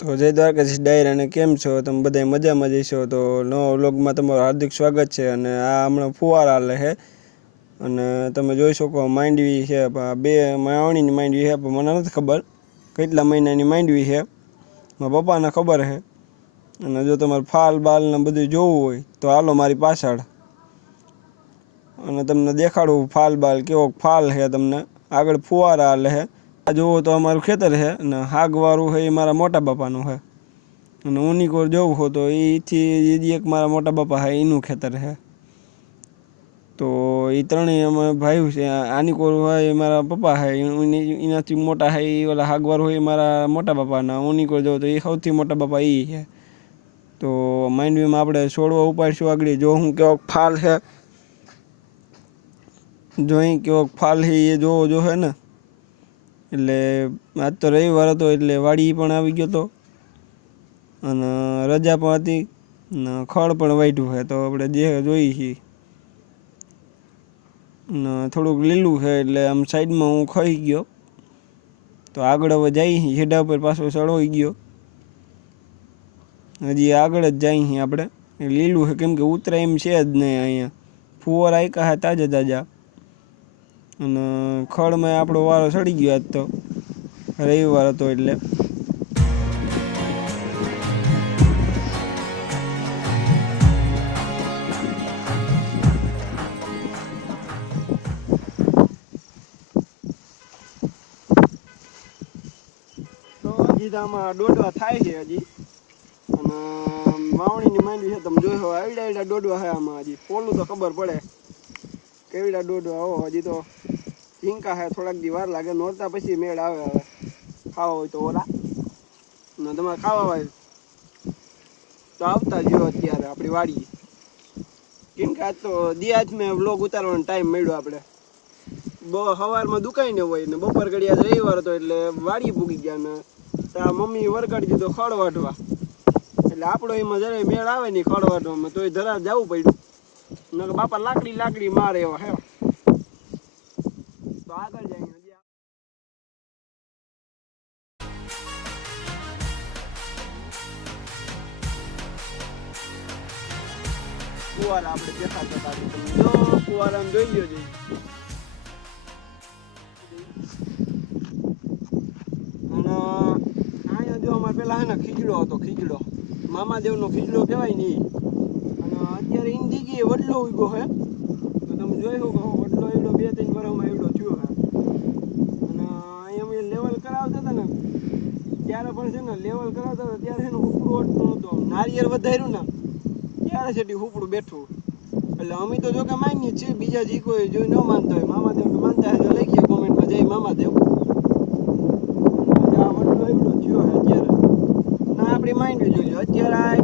તો જય દ્વારકાધીશ ડાયર, અને કેમ છો? તમે બધા મજામાં જઈશો તો નવા વ્લોગમાં તમારું હાર્દિક સ્વાગત છે, અને આ હમણાં ફુવારા હાલે અને તમે જોઈ શકો માંડવી છે બે માવણીની માંડવી છે, પણ મને નથી ખબર કેટલા મહિનાની માંડવી છે. મારા પપ્પાને ખબર છે. અને જો તમારે ફાલ બાલ ને બધું જોવું હોય, તો હાલો મારી પાછળ. અને તમને દેખાડું ફાલ બાલ કેવો ફાલ છે તમને. આગળ ફુવારા હાલે છે આ જુઓ તો અમારું ખેતર છે અને હાગવાળું છે, એ મારા મોટા બાપાનું છે. અને ઉનીકોર જવું હોય તો એથી એ એક મારા મોટા બાપા છે, એનું ખેતર છે. તો એ ત્રણેય અમે ભાઈ છે આની કોર હોય એ મારા પપ્પા છે એની- એનાથી મોટા છે, એ ઓલા હાગવાર હોય એ મારા મોટા બાપાના. ઉની કોર જવું તો એ સૌથી મોટા બાપા એ છે. તો માંડવીમાં આપણે છોડવા ઉપાડશું આગળ. જો હું કેવો ફાલ છે જોઈ કેવો ફાલ છે, એ જોવો જો છે ને એટલે આજ તો રવિવાર હતો એટલે વાડી પણ આવી ગયો હતો અને રજા પણ હતી ને ખડ પણ વાઢ્યું છે, તો આપણે જે જોઈએ છીએ. ને થોડુંક લીલું છે, એટલે આમ સાઈડમાં હું ખાઈ ગયો. તો આગળ હવે જઈ હેડા પર પાછો ચડોઈ ગયો. હજી આગળ જ જઈએ આપણે. લીલું છે, કેમ કે ઉતરાય એમ છે જ નહીં અહીંયા. ફુવર આયકા હા તાજા તાજા. અને ખળમાં આપણો વારો ચડી ગયો આજ તો. રવિવાર હતો એટલે. આમાં દોડવા થાય છે હજી. અને વાવણીની માંડવી છે તમે જોયો હોય આવડા દોડવા છે આમાં હજી. પોલું તો ખબર પડે. કેવડા દોડવા હો હજી તો. ઝીંકા હે, થોડાક દી વાર લાગે, નોરતા પછી મેળ આવે હવે. ખાવા હોય તો ઓલા. ને તમારે ખાવા હોય તો આવતા જો અત્યારે, આપણી વાડીએ. કેમ કે આજ તો દિયાજ મેં વ્લોગ ઉતારવાનો ટાઈમ મળ્યો આપણે. સવારમાં દુકાઈને હોય ને, બપોર ઘડી આજ રવિવાર હતો એટલે વાડી પૂગી ગયા ને ત્યાં મમ્મી વરગાડી દીધો ખડ વાટવા એટલે આપણો એમાં જરાય મેળ આવે નહીં ખડ વાટવામાં તોય જરા જવું પડ્યું. બાપા લાકડી લાકડી મારે એવા, હે. તો આગળ જાય ફુવારા આપણે હતા તમે જો ફુવારામાં જોઈ લ્યો જઈ અને અહીંયા જો અમારે પેલા હે ને ખીજડો હતો. ખીચડો મામાદેવનો ખીચડો કહેવાય નહીં અને અત્યારે ઇન્દિગી વડલો ઉગ્યો છે તો તમે જોઈ શકો વડલો એવડો બે ત્રણ વર્ષમાં એવડો થયો છે અને અહીંયા અમે લેવલ કરાવતા હતા ને ત્યારે પણ છે ને લેવલ કરાવતા હતા, ત્યારે છે ને ઉપડું અટતું નહોતું. નારિયેળ વધાર્યું ને ત્યારે છે ઉપડું બેઠું. એટલે અમે તો જો કે માનીએ છીએ, બીજા જી કોઈ જોઈ ન માનતા હોય મામાદેવ માનતા હોય તો લખીએ કોમેન્ટમાં જય મામાદેવ. આ વડલો એવડો થયો અત્યારે. ના, આપણી માઇન્ડ જોઈ લો અત્યારે આ